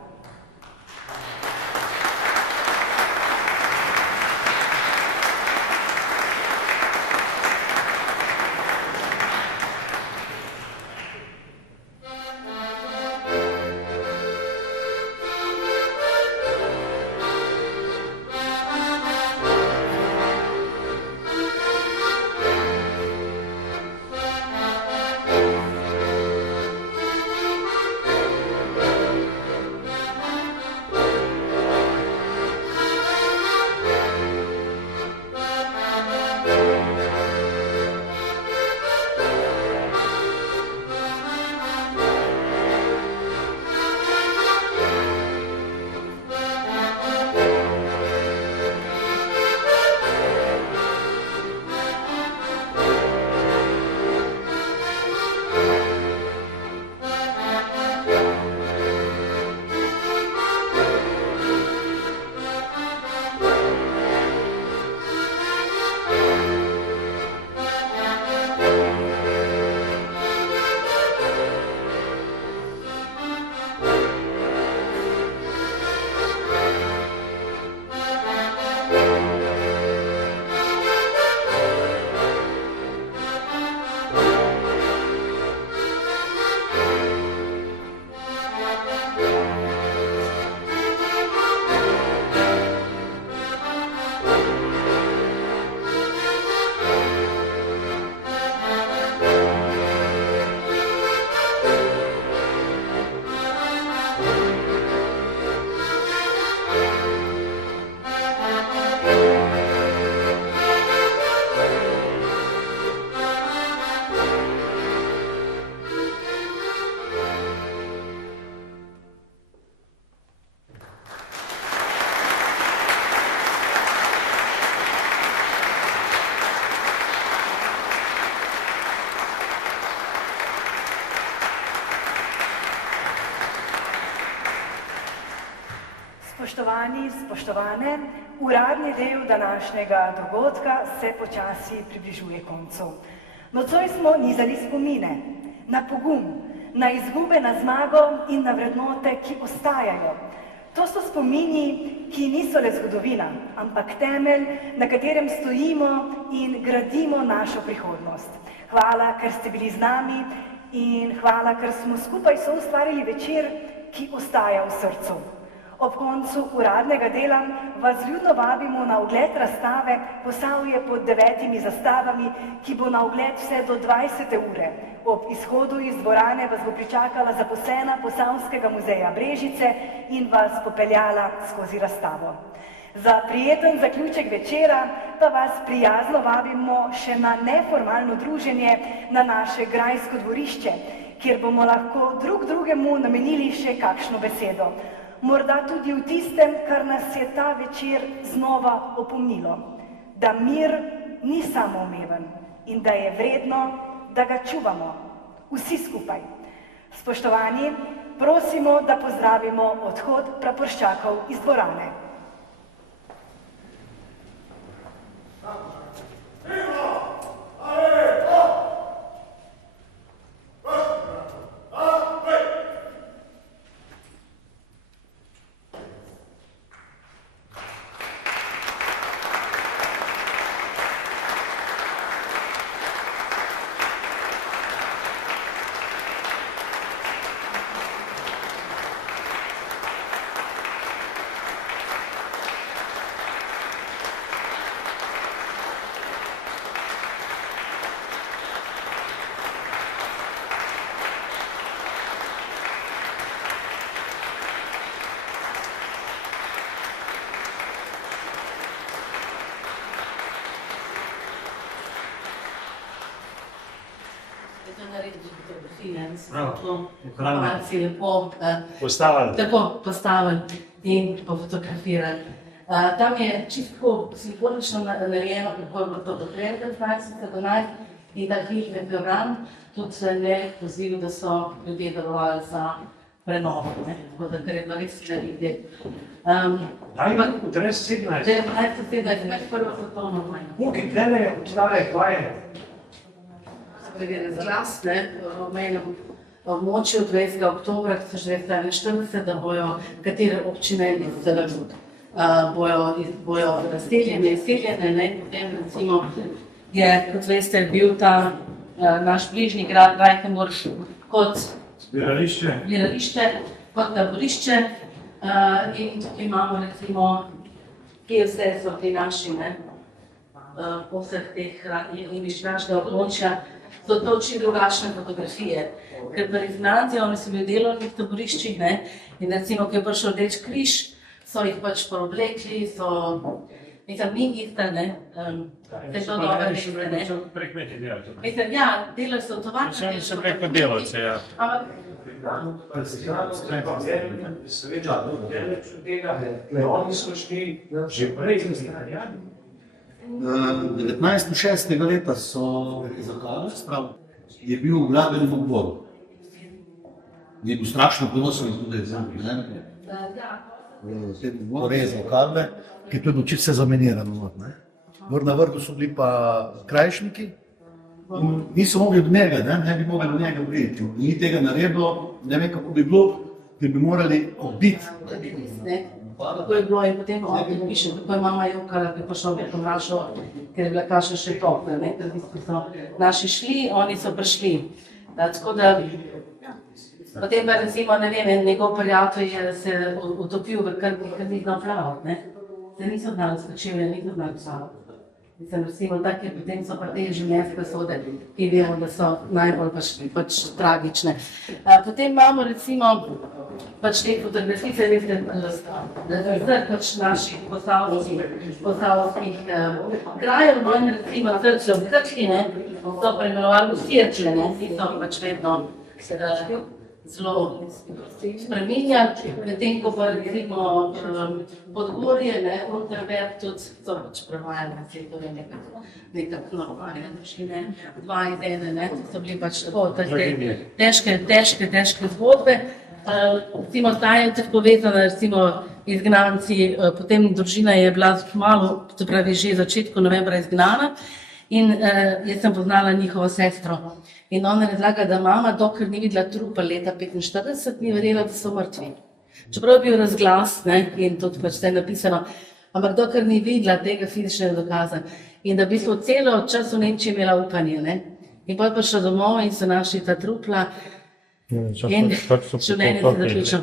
Spoštovani, spoštovane, uradni del današnjega dogodka se počasi približuje koncu. Nocoj smo nizali spomine na pogum, na izgube, na zmago in na vrednote, ki ostajajo. To so spomini, ki niso le zgodovina, ampak temelj, na katerem stojimo in gradimo našo prihodnost. Hvala, ker ste bili z nami in hvala, ker smo skupaj soustvarili večer, ki ostaja v srcu. Ob koncu uradnega dela vas ljudno vabimo na ogled razstave Posavje pod 9 zastavami, ki bo na ogled vse do 20. ure. Ob izhodu iz dvorane vas bo pričakala zaposlena Posavskega muzeja Brežice in vas popeljala skozi razstavo. Za prijeten zaključek večera pa vas prijazno vabimo še na neformalno druženje na naše grajsko dvorišče, kjer bomo lahko drug drugemu namenili še kakšno besedo. Morda tudi v tistem, kar nas je ta večer znova opomnilo, da mir ni samoumeven in da je vredno, da ga čuvamo vsi skupaj. Spoštovani, prosimo, da pozdravimo odhod praporščakov iz dvorane. Postavili tako postavili in pofotografirali. Tam je čisto simbolično narejeno, kako je bilo to do 2012 in ta knjig je prebran, tudi ne poziv, da so ljudje darovali za prenovo, tako da gre bilo res naredje. Daj ima v 17. 1917, med prvo svetovno vojno. Koliko dele obstale kvaje? Gre razglas, v mejnem območju 20. oktobra 1941, da bojo katere občine bojo razseljene, izseljene, potem recimo je, kot veste, bil ta naš bližnji grad Reichenburg kot zbirališče, kot taborišče in tukaj imamo recimo, kje vse so ti naši, po vseh teh imigraškega območja, so to čisto drugačne fotografije. Ker pri izgnanci, oni so bili v delovnih taboriščih in recimo, ko je prišel Rdeči križ, so jih pač poroblekli, mislim, ni ista, se to dobro veste, Prek kmeti delati. Mislim, ja, delali so v tovarnah. Sami so preko delavce, ja. Ampak Seveda, deleč od tega, oni so šli že prej z stranjami. 1906. leta so zakladali, je bil v gradbenem odboru. Je bil strašno ponosen tudi za porezal kadre, ki je tudi čisto vse zaminirano. Na vrhu so bili pa krajišniki in niso mogli do njega, ne bi mogli do njega priti. Ni tega naredilo, ne vem kako bi bilo, da bi morali odbiti. Tako je bilo in potem on piše, kako je mama jokala, ko je prišel v Tomrašo, ker je bila kaša še topla, ker so naši šli, oni so prišli. Tako da, potem pa recimo, ne vem, njegov prijatelj je se utopil v krvi, ker ni znal plavati, se niso znali skočili, niso znali plavati. Mislim, recimo, tako je, potem so pa te življenjske usode, ki vemo, da so najbolj pač tragične. Potem imamo recimo pač te fotografije, veste, zdaj pač naših posavskih krajev, recimo Trče v Krki, so preimenovali Sirčle, niso pač vedno zelo spreminjali, medtem ko pa recimo Podgorje, Unterberg, tudi so pač prevajali na svet, torej nekako normalne družine, 2 iz 1, so bili pač tako težke zgodbe. Recimo zdaj je tako povezana, recimo izgnanci, potem družina je bila malo, to pravi že v začetku novembra izgnana in jaz sem poznala njihovo sestro. In ona razlaga, da mama, dokler ni videla trupel leta 1945, ni verjela, da so mrtvi. Čeprav je bil razglas, in tudi pač vse napisano, ampak dokler ni videla tega fizičnega dokaza. In da v bistvu celo čas v Nemčiji imela upanje. In potem prišla domov in so našli ta trupla. In življenje se zaključilo.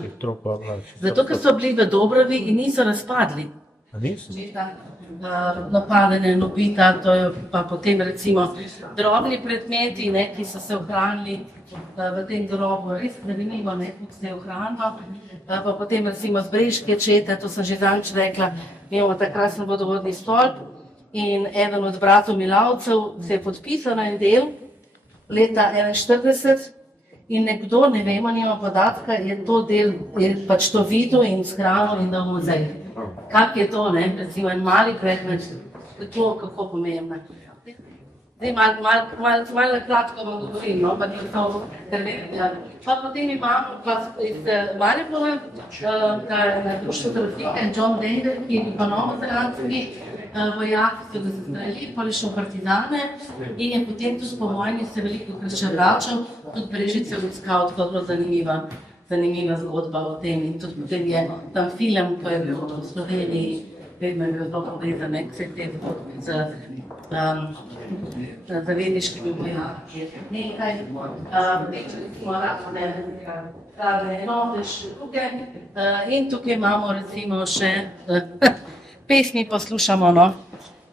Zato, ker so bili v Dobrovi in niso razpadli. Napadene, nobita, to je pa potem recimo drobni predmeti, ki so se ohranili v tem grobu, res zanimivo, kako se je ohranilo. Pa potem recimo z Brežke čete, to sem že zadnjič rekla, imamo ta krasen vodovodni stolp in eden od bratov Milavcev se je podpisal na en del leta 1941 in nekdo, ne vemo, nima podatka, je to del, je pač to videl in shranil in dal v muzej. Kak je to, recimo en mali predmet, kako pomembno. Zdaj malo kratko vam govorim, pa ni to, ker vem. Pa potem imamo iz Maribora, na društvu Trofike, John Dender, ki je bil pa novozelandski vojak, ki so ga zastrelili, pa je šel v partizane in je potem tudi po vojni se veliko krat še vračal, tudi Brežice obiskal, tako zelo zanimiva zgodba o tem in tudi potem je tam film, ko je bil v Sloveniji, vedno je bil to povezan, vse te zgodbe z zavedniškimi vojaki. Nekaj, recimo razne enote še tukaj in tukaj imamo recimo še pesmi poslušamo,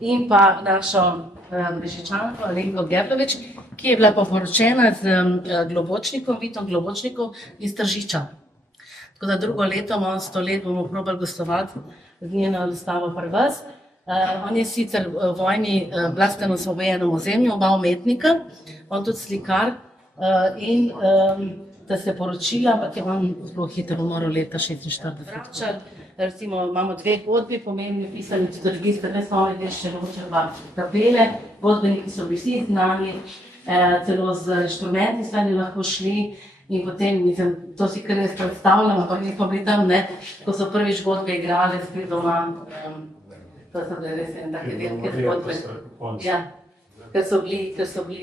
in pa našo Brežičanko Alenko Geblovič, ki je bila poročena z Globočnikom, Vitom Globočnikom iz Tržiča. Tako da drugo leto, 100 let bomo probali gostovati z njeno razstavo pri vas. On je sicer v vojni vlastno osvobojenem ozemlju, oba umetnika, on tudi slikar in da se poročila, ampak je on zelo hitro umrl leta 46. Recimo imamo dve godbi, pomembni pisani tudi register nesnovne dešče Ročeva kapele, godbeniki so bili vsi znani, celo z inštrumenti so oni lahko šli in potem, mislim, to si kar res predstavljam, ampak nismo bili tam, ne, ko so prvič godbe igrali spet doma, to so bile res ene take velike zgodbe. Ja. Ker so bili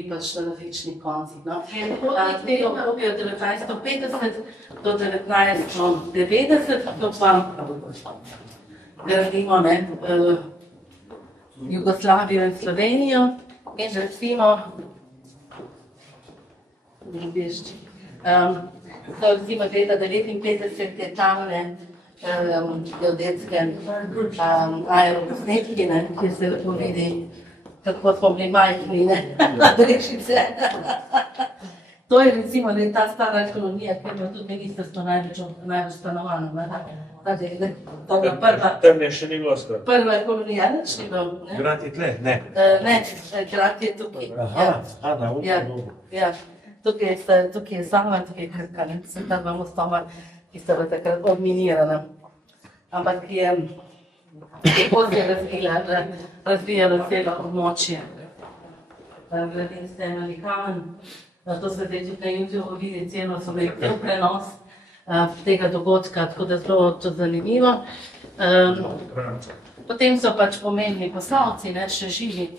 pač na različnih koncih. No. Te obdobje od 1950 do 1990, to pa gradimo Jugoslavijo in Slovenijo in recimo recimo leta 1959 je tam geodetske aeroposnetki, kjer se lahko vidi, kako smo bili majhni, na Brežice. To je recimo ta stara kolonija, kjer je tudi ministrstvo največ stanovano. Tam je še ni bilo skoro. Prva kolonija, nič ni bilo. Grad je tle? Ne. Ne, grad je tukaj. Na Ulmu. Ja, tukaj je Zala, tukaj je Krka, sem ta dva mostova, ki sta bila takrat odminirana. Ampak je pozje razvijala celo območje. Gradili ste imeli kamen, to se zdaj tudi na YouTube vidi, celo so imeli cel prenos tega dogodka, tako da zelo to zanimivo. Potem so pač pomembni poslavci, še živi,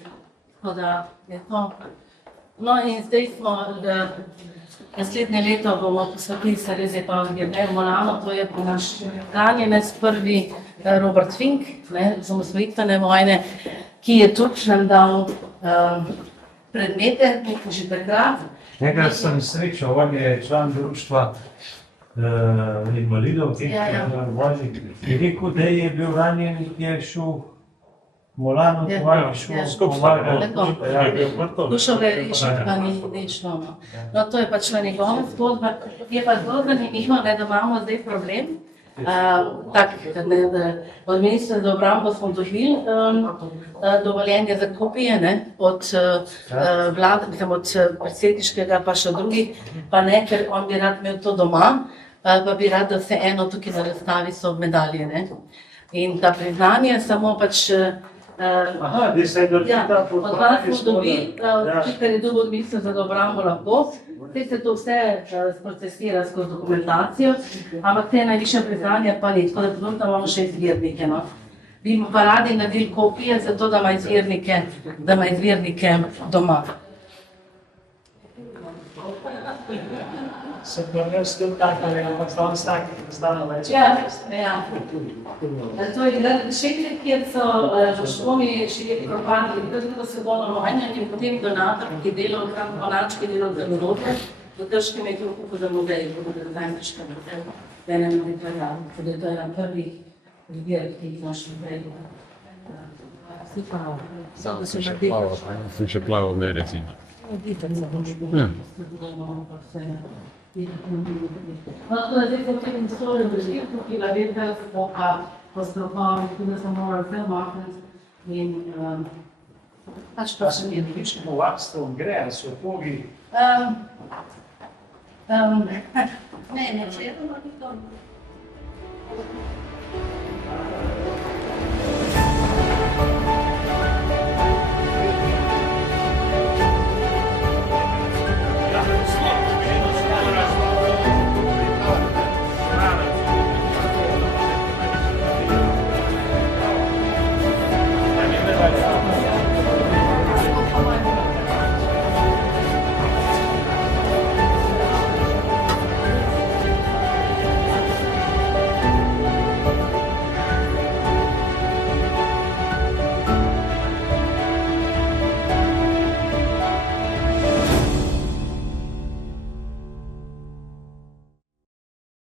tako da je to. No in zdaj smo, naslednje leto bomo posvetili se res je pa v Molano, to je pa naš ranjenec prvi Robert Fink, z osamosvojitvene vojne, ki je tudi nam dal predmete, že takrat. Nekaj sem srečal, on je član društva invalidov, ki je rekel, da je bil ranjen, ki je šel Molano, Skušal ga je rešiti, pa ni šlo. No, to je pač njegova zgodba. Je pa zelo zanimivo, da imamo zdaj problem. Od ministra za obrambo smo dobili dovoljenje za kopije od predsedniškega pa še drugih, pa ne, ker on bi rad imel to doma, pa bi rad, da se eno tukaj na razstavi so medalje. In ta priznanje samo pač od vas smo dobili, kar je dobil minister za obrambo lahko, zdaj se to vse sprocesira skozi dokumentacijo, ampak te najvišje priznanje pa ni, tako da trenutno imamo še izvirnike. Bi pa radi naredili kopije, zato da ima izvirnike doma. Sem pa imel stil takale, ampak stavno staki, znano več. Ja. To je Šekler, kjer so v Škomi živeli propadli, da se bo vojna in potem donator, ki je delal tam Panački, delal za Evrope, v Krškem je bilo kupo za muzej, kot da zdaj nečka muzej, v enem deklarjavu, tako da je to ena prvih ljudje, ki jih našli muzej. Si plavo. Sem še plaval, ne recimo. No, to je zdaj potem stolje držil, tukaj lavete, spoka, postrokovali, tudi smo morali vse makniti in pač pa še ni. Lično varstvo gre, so pogi. Ne, če je to ni to.